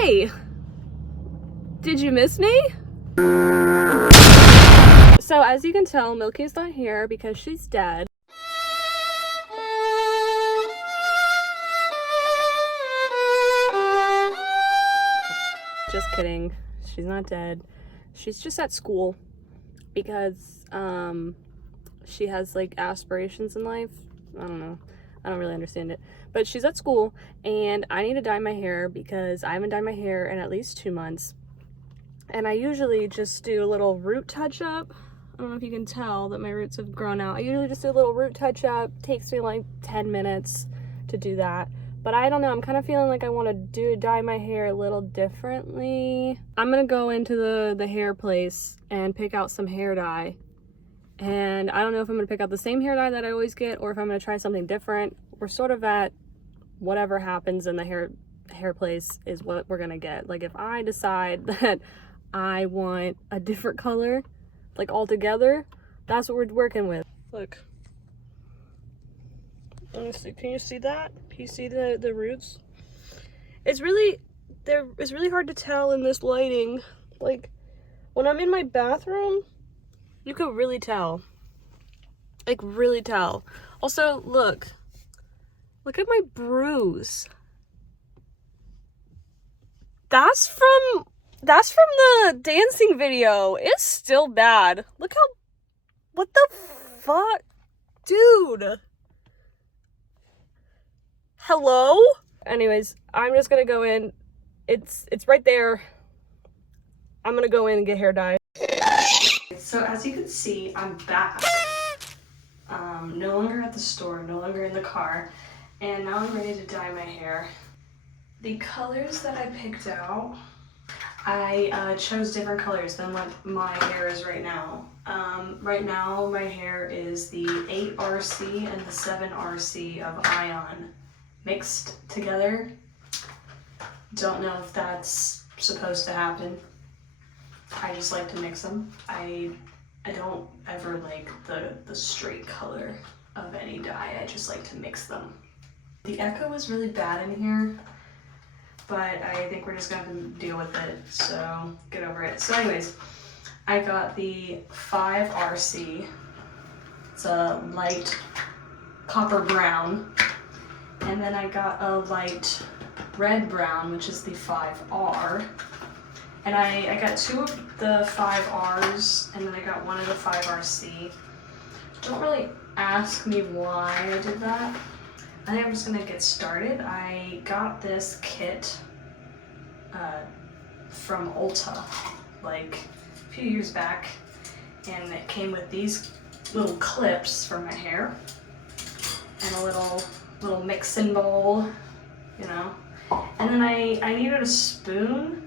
Hey! Did you miss me? So as you can tell, Milky's not here because she's dead. Just kidding. She's not dead. She's just at school because she has like aspirations in life. I don't know. I don't really understand it. But she's at school and I need to dye my hair because I haven't dyed my hair in at least 2 months. And I usually just do a little root touch-up. I don't know if you can tell that my roots have grown out. I usually just do a little root touch-up. Takes me like 10 minutes to do that. But I don't know, I'm kind of feeling like I want to dye my hair a little differently. I'm going to go into the hair place and pick out some hair dye. And I don't know if I'm going to pick out the same hair dye that I always get or if I'm going to try something different. We're sort of at whatever happens in the hair place is what we're going to get. Like if I decide that I want a different color, like altogether, that's what we're working with. Look. Let me see. Can you see that? Can you see the roots? It's really hard to tell in this lighting. Like when I'm in my bathroom, you could really tell. Like really tell. Also, look at my bruise. That's from the dancing video. It's still bad. Look how, what the fuck? Dude. Hello? Anyways, I'm just gonna go in. It's right there. I'm gonna go in and get hair dye. So as you can see, I'm back. No longer at the store, no longer in the car, and now I'm ready to dye my hair. The colors that I picked out, I chose different colors than what my hair is right now. Right now my hair is the 8RC and the 7RC of Ion mixed together. Don't know if that's supposed to happen. I just like to mix them. I don't ever like the straight color of any dye. I just like to mix them. The echo is really bad in here, but I think we're just gonna have to deal with it, so get over it. So anyways, I got the 5RC. It's a light copper brown. And then I got a light red brown, which is the 5R. And I got 2 of the 5Rs, and then I got 1 of the 5RC. Don't really ask me why I did that. I think I'm just gonna get started. I got this kit from Ulta, like a few years back, and it came with these little clips for my hair, and a little mixing bowl, you know. And then I needed a spoon,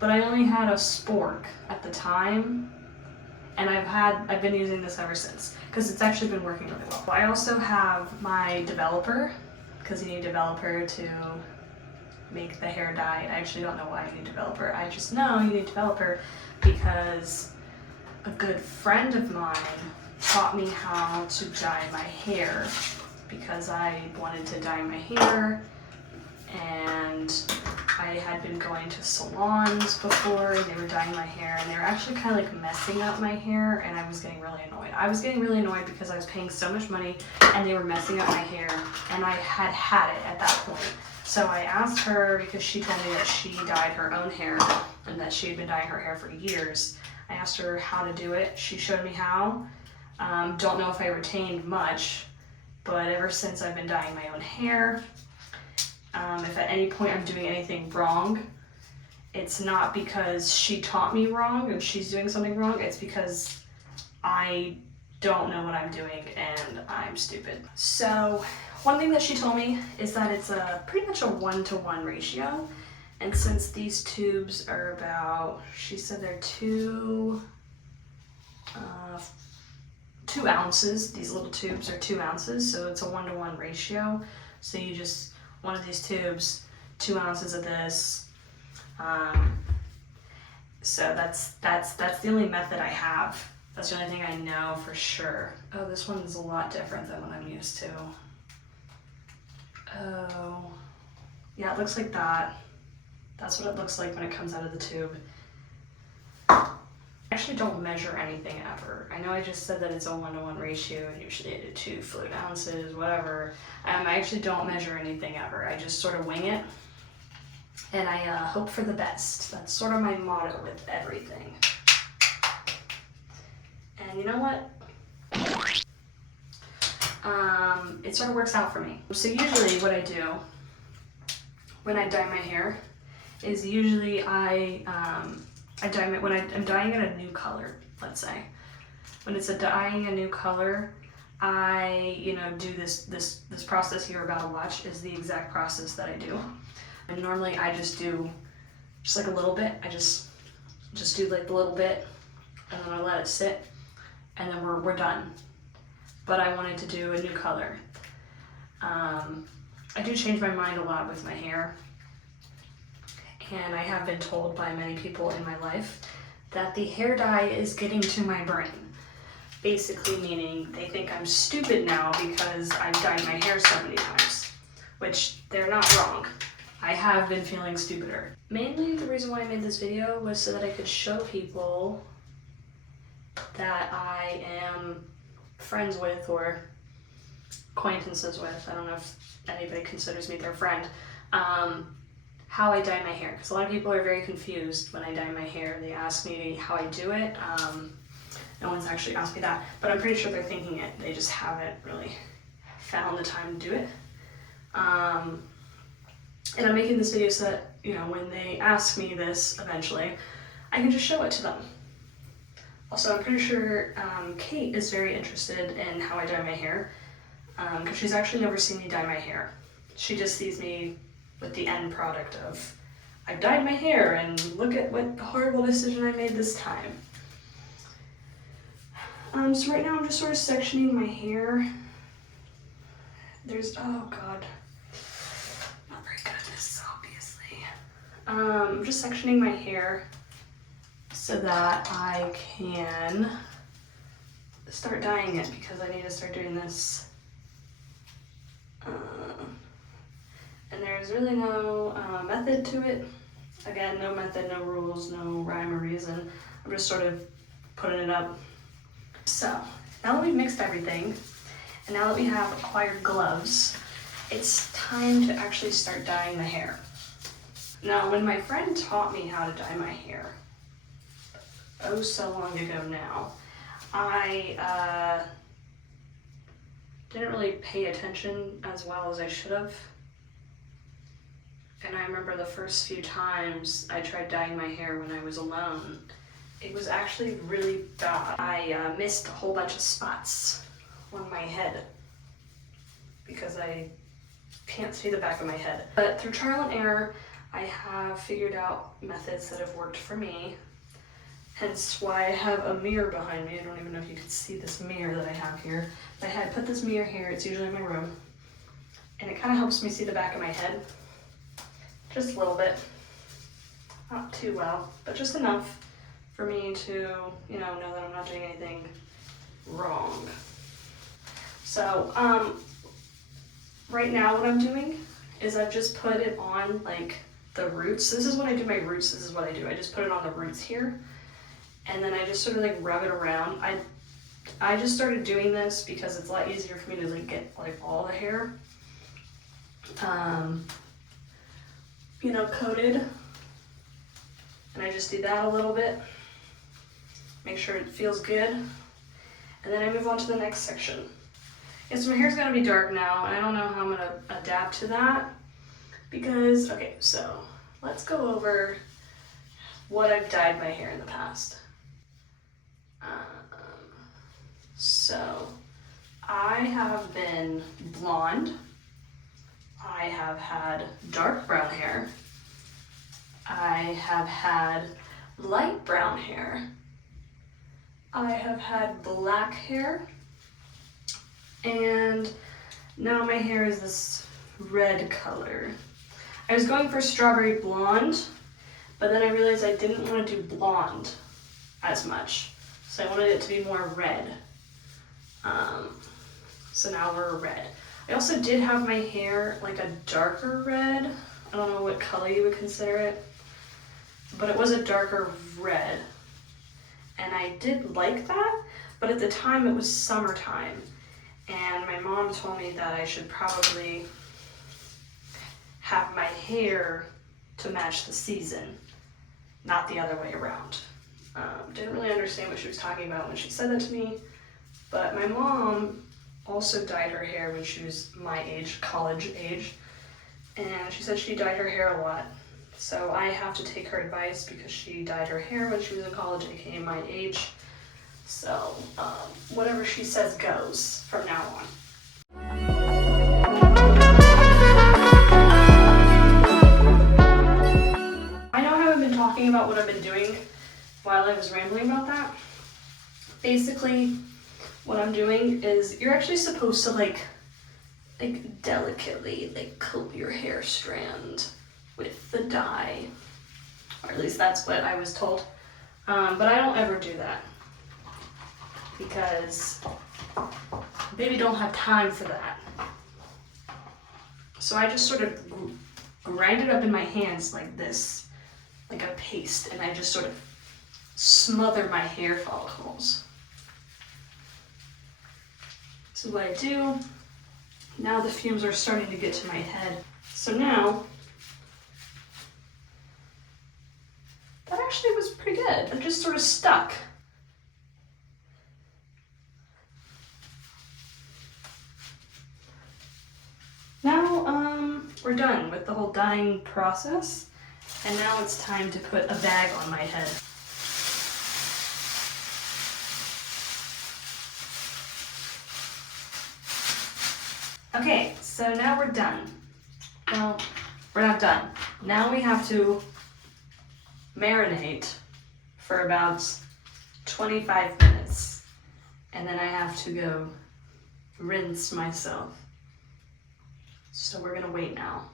but I only had a spork at the time, and I've been using this ever since because it's actually been working really well. I also have my developer, because you need a developer to make the hair dye. I actually don't know why you need a developer. I just know you need a developer because a good friend of mine taught me how to dye my hair because I wanted to dye my hair, and I had been going to salons before and they were dyeing my hair and they were actually kind of like messing up my hair, and I was getting really annoyed. I was getting really annoyed because I was paying so much money and they were messing up my hair, and I had it at that point. So I asked her, because she told me that she dyed her own hair and that she had been dyeing her hair for years. I asked her how to do it. She showed me how. Don't know if I retained much, but ever since I've been dyeing my own hair, if at any point I'm doing anything wrong, it's not because she taught me wrong and she's doing something wrong, it's because I don't know what I'm doing and I'm stupid. So one thing that she told me is that it's pretty much a 1-to-1 ratio, and since these tubes are about, she said they're 2 ounces, these little tubes are 2 ounces, so it's a 1-to-1 ratio. So you just, one of these tubes, 2 ounces of this. So that's the only method I have. That's the only thing I know for sure. Oh, this one is a lot different than what I'm used to. Oh, yeah, it looks like that. That's what it looks like when it comes out of the tube. I actually don't measure anything ever. I know I just said that it's a 1-to-1 ratio and usually I do 2 fluid ounces, whatever. I actually don't measure anything ever. I just sort of wing it and I hope for the best. That's sort of my motto with everything. And you know what? It sort of works out for me. So usually what I do when I dye my hair is usually I dye when I'm dyeing it a new color, let's say. When it's dyeing a new color, I, do this process you're about to watch is the exact process that I do. And normally I just do just like a little bit. I just do like a little bit and then I let it sit and then we're done. But I wanted to do a new color. I do change my mind a lot with my hair. And I have been told by many people in my life that the hair dye is getting to my brain. Basically meaning they think I'm stupid now because I've dyed my hair so many times, which they're not wrong. I have been feeling stupider. Mainly the reason why I made this video was so that I could show people that I am friends with or acquaintances with, I don't know if anybody considers me their friend, how I dye my hair. Because a lot of people are very confused when I dye my hair. They ask me how I do it. No one's actually asked me that, but I'm pretty sure they're thinking it. They just haven't really found the time to do it. And I'm making this video so that, when they ask me this eventually, I can just show it to them. Also, I'm pretty sure Kate is very interested in how I dye my hair, because she's actually never seen me dye my hair. She just sees me with the end product of, I've dyed my hair and look at what horrible decision I made this time. So right now I'm just sort of sectioning my hair. Oh God, not very good at this, obviously. I'm just sectioning my hair so that I can start dyeing it because I need to start doing this. And there's really no method to it. Again, no method, no rules, no rhyme or reason. I'm just sort of putting it up. So, now that we've mixed everything, and now that we have acquired gloves, it's time to actually start dyeing the hair. Now, when my friend taught me how to dye my hair, oh so long ago now, I didn't really pay attention as well as I should have. And I remember the first few times I tried dyeing my hair when I was alone, it was actually really bad. I missed a whole bunch of spots on my head because I can't see the back of my head. But through trial and error, I have figured out methods that have worked for me. Hence why I have a mirror behind me. I don't even know if you can see this mirror that I have here. But I put this mirror here, it's usually in my room. And it kind of helps me see the back of my head. Just a little bit. Not too well, but just enough for me to, know that I'm not doing anything wrong. So, right now what I'm doing is I've just put it on like the roots. This is when I do my roots, this is what I do. I just put it on the roots here. And then I just sort of like rub it around. I just started doing this because it's a lot easier for me to like get like all the hair, coated. And I just do that a little bit. Make sure it feels good. And then I move on to the next section. Yeah, so my hair's gonna be dark now, and I don't know how I'm gonna adapt to that because, okay, so let's go over what I've dyed my hair in the past. So I have been blonde. I have had dark brown hair. I have had light brown hair. I have had black hair. And now my hair is this red color. I was going for strawberry blonde, but then I realized I didn't want to do blonde as much. So I wanted it to be more red. So now we're red. I also did have my hair like a darker red I don't know what color you would consider it, but it was a darker red. And I did like that, but at the time it was summertime. And my mom told me that I should probably have my hair to match the season, not the other way around. Didn't really understand what she was talking about when she said that to me, but my mom also dyed her hair when she was my age, college age, and she said she dyed her hair a lot. So I have to take her advice because she dyed her hair when she was in college and became my age. So whatever she says goes from now on. I know I haven't been talking about what I've been doing while I was rambling about that. Basically, what I'm doing is you're actually supposed to like delicately coat your hair strand with the dye, or at least that's what I was told. But I don't ever do that because baby don't have time for that. So I just sort of grind it up in my hands like this, like a paste, and I just sort of smother my hair follicles. This is what I do. Now the fumes are starting to get to my head. So now, that actually was pretty good. It just sort of stuck. Now, we're done with the whole dyeing process. And now it's time to put a bag on my head. Okay, so now we're done. Well, we're not done. Now we have to marinate for about 25 minutes. And then I have to go rinse myself. So we're gonna wait now.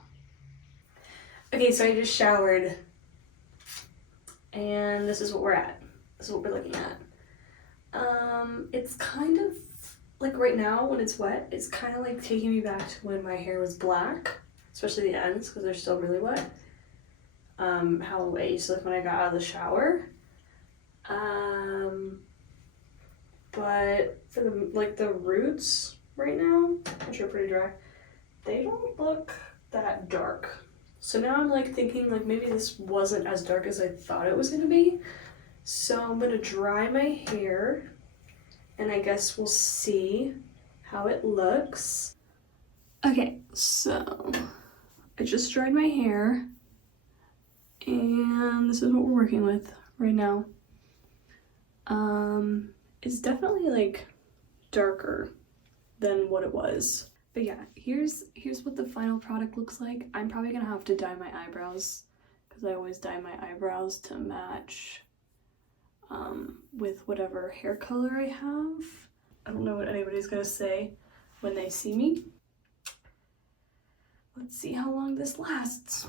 Okay, so I just showered. And this is what we're at. This is what we're looking at. It's kind of like right now when it's wet, it's kind of like taking me back to when my hair was black, especially the ends because they're still really wet. How it used to look when I got out of the shower. But for the roots right now, which are pretty dry, they don't look that dark. So now I'm like thinking like maybe this wasn't as dark as I thought it was gonna be. So I'm gonna dry my hair and I guess we'll see how it looks. Okay, so I just dried my hair and this is what we're working with right now. It's definitely like darker than what it was. But yeah, here's what the final product looks like. I'm probably gonna have to dye my eyebrows because I always dye my eyebrows to match with whatever hair color I have. I don't know what anybody's gonna say when they see me. Let's see how long this lasts.